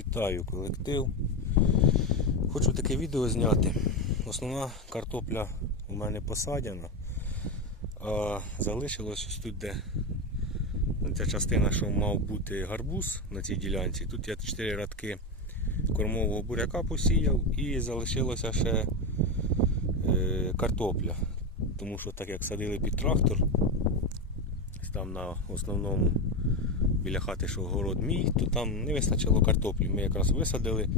Вітаю колектив. Хочу таке відео зняти. Основна картопля у мене посадяна, а залишилось ось тут, де ця частина, що мав бути гарбуз на цій ділянці. Тут я 4 радки кормового буряка посіяв і залишилося ще е, картопля. Тому що так як садили під трактор, там на основному біля хати, що город мій, то там не вистачило картоплі. Ми якраз висадили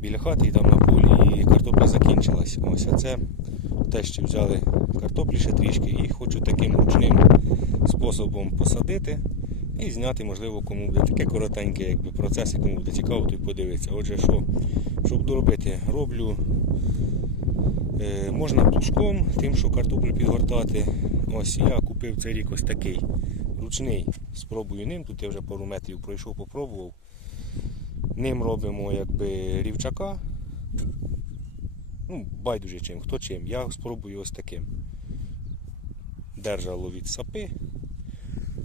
біля хати і там на полі, і картопля закінчилась. Ось а це те, що взяли картоплі ще трішки, і хочу таким ручним способом посадити і зняти, можливо, кому буде таке коротеньке, якби процес, і кому буде цікаво, то й подивитися. Отже, що, що буду робити? Роблю можна плужком, тим, що картоплю підгортати. Ось я купив цей рік ось такий ручний. Спробую ним. Тут я вже пару метрів пройшов, попробував. Ним робимо якби рівчака. Ну, байдуже чим, хто чим. Я спробую ось таким. Держало від сапи.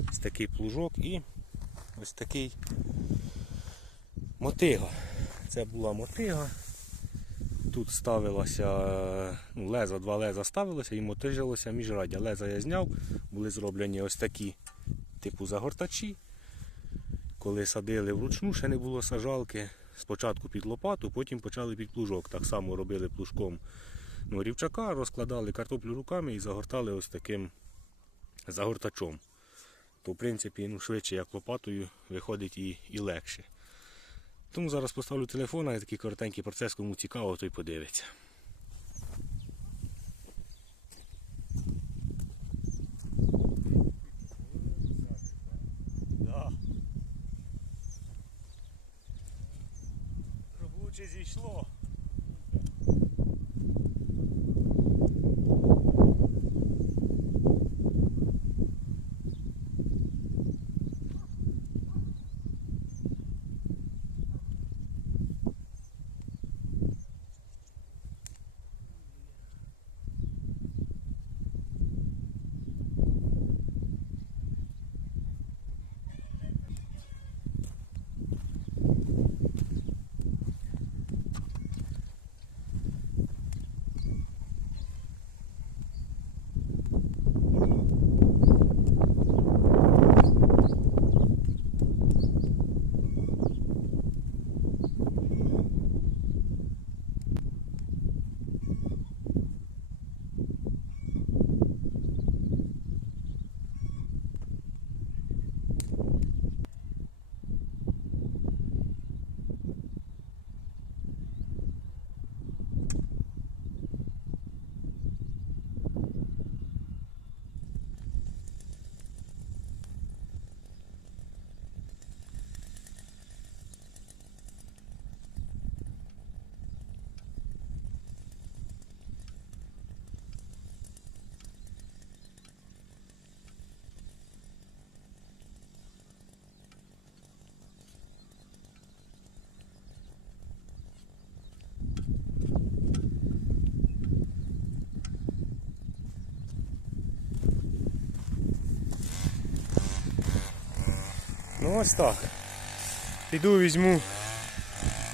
Ось такий плужок і ось такий мотига. Це була мотига. Тут ставилося ну, леза, два леза ставилося і мотижилося міжраддя. Леза я зняв, були зроблені ось такі типу загортачі. Коли садили вручну, ще не було сажалки. Спочатку під лопату, потім почали під плужок. Так само робили плужком ну, рівчака, розкладали картоплю руками і загортали ось таким загортачом. То, в принципі, ну, швидше, як лопатою, виходить і, і легше. Тому зараз поставлю телефон, а такий коротенький процес, кому цікаво, той подивиться. Да. Щоб лучше зійшло. Ну ось так. Піду візьму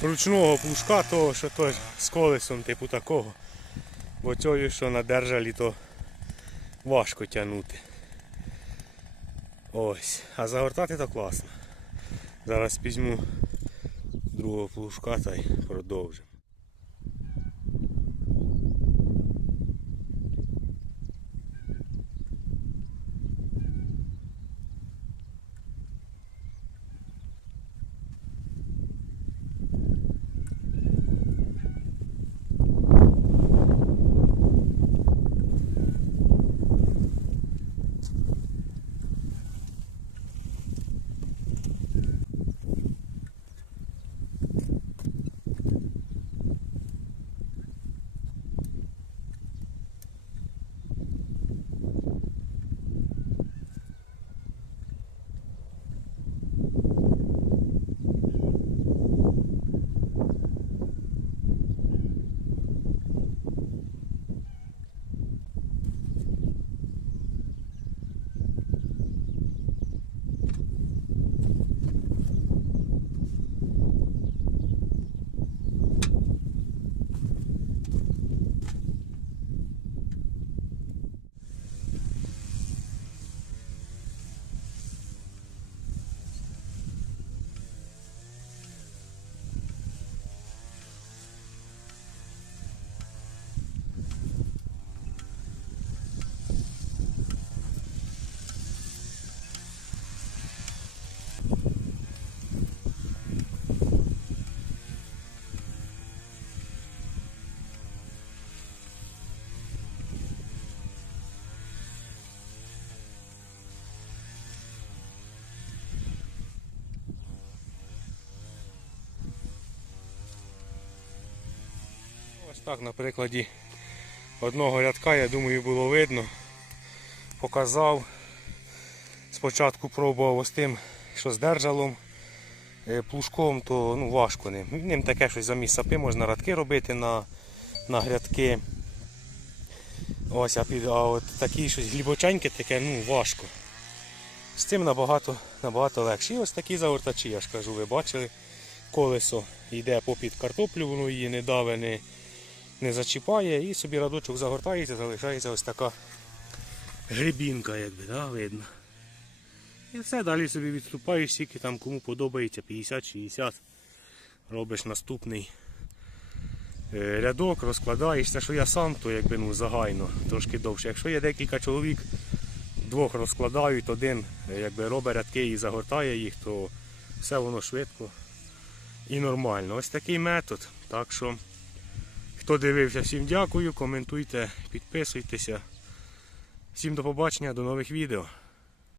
ручного пушка, того, що той з колесом, типу такого. Бо цього, що на держалі, то важко тягнути. Ось. А загортати то класно. Зараз візьму другого плужка та й продовжимо. Так, на прикладі одного рядка, я думаю, було видно. Показав. Спочатку пробував ось тим, що з держалом, е, плужком, то ну, важко ним. Ним таке щось замість сапи можна радки робити на, на грядки. Ось, а, під, а от такі щось глибоченьке таке, ну, важко. З цим набагато, набагато легше. І ось такі загортачі, я ж кажу, ви бачили, колесо йде попід картоплю, воно її не даве, не, не зачіпає, і собі радочок загортається, залишається ось така грибінка, якби, да, видно. І все, далі собі відступаєш, скільки там кому подобається, 50-60. Робиш наступний е, рядок, розкладаєш. Це що я сам, то якби ну загайно, трошки довше. Якщо є декілька чоловік, двох розкладають, один е, якби робить рядки і загортає їх, то все воно швидко і нормально. Ось такий метод. Так що, хто дивився, всім дякую, коментуйте, підписуйтеся. Всім до побачення, до нових відео.